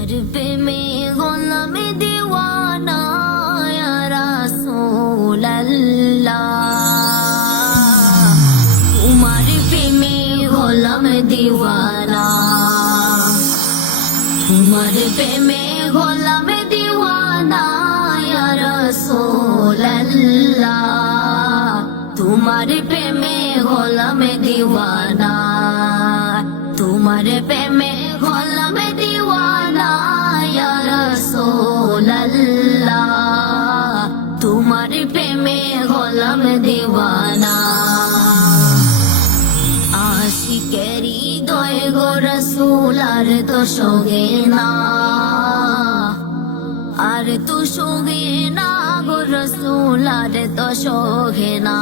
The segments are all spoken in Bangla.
তোমার প্রেমে গোলাম দিওয়ানা রাসূলুল্লাহ তোমার প্রেমে গোলাম দিওয়ানা তোমার প্রেমে গোলাম দিওয়ানা রাসূলুল্লাহ তোমার প্রেমে গোলাম দিওয়ানা তোমার প্রেমে গোলাম দিওয়ানা। আশিকেরি দয় গো রসুল আর তো সঙ্গে না। আর তো সঙ্গে না গো রসুল আর তো সঙ্গে না।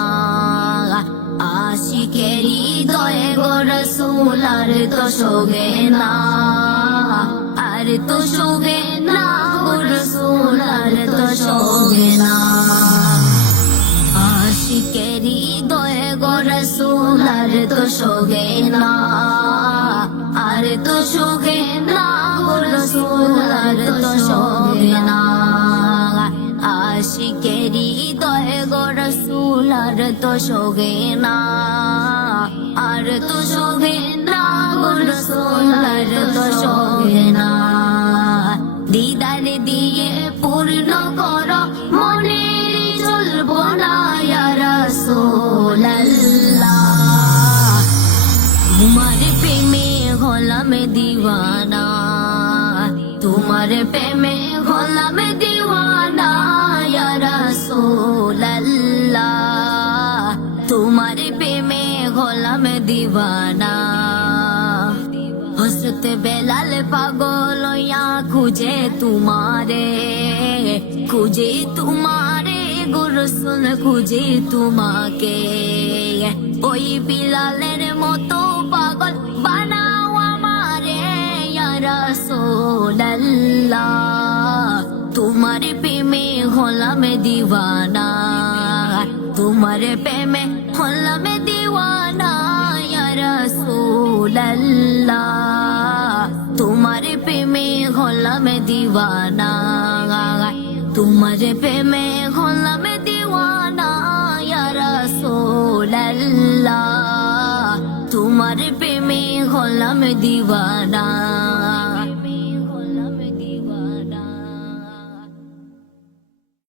আশিকেরি দয় গো রসুল আর তো সঙ্গে না। আর তো সঙ্গে না গো রসুল আর তো সগে না আর তো সগে না রসুল আর তো সগে না। আশিকেরি দয়ে গো রসুল তো সগে না আর তো সগে না গো রসুল তো সগে না। দিদার দিয়ে পূর্ণ কর মনের চলব না ইয়া হলাম দিওয়ানা। তোমার প্রেমে হলাম দিওয়ানা রাসূলুল্লাহ। তোমার প্রেমে হলাম দিওয়ানা। হসরত বেলাল পাগল খুঁজে তোমারে খুঁজে তোমারে, গুরসুল খুঁজে তোমাকে। ওই বিলালের মতো পাগল তোমার প্রেমে হলাম দিওয়ানা তোমার প্রেমে হলাম দিওয়ানা রাসূলুল্লাহ তোমার প্রেমে হলাম দিওয়ানা তোমার প্রেমে হলাম দিওয়ানা রাসূলুল্লাহ তোমার প্রেমে হলাম দিওয়ানা